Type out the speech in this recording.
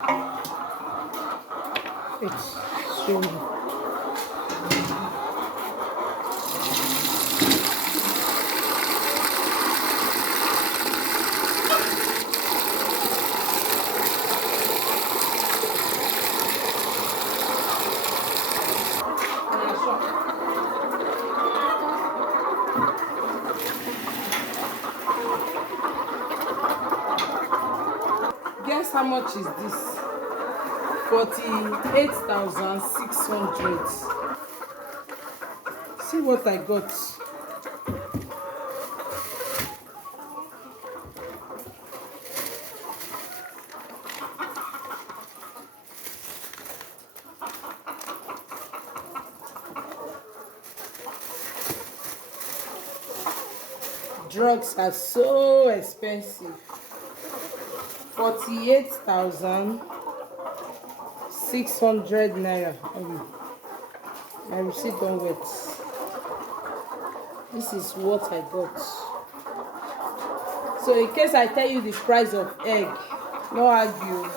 It's showing. Guess how much is this? 48,600. See what I got. Drugs are so expensive. 48,600 naira. My receipt don't wait. This is what I got. So in case I tell you the price of egg, no argue.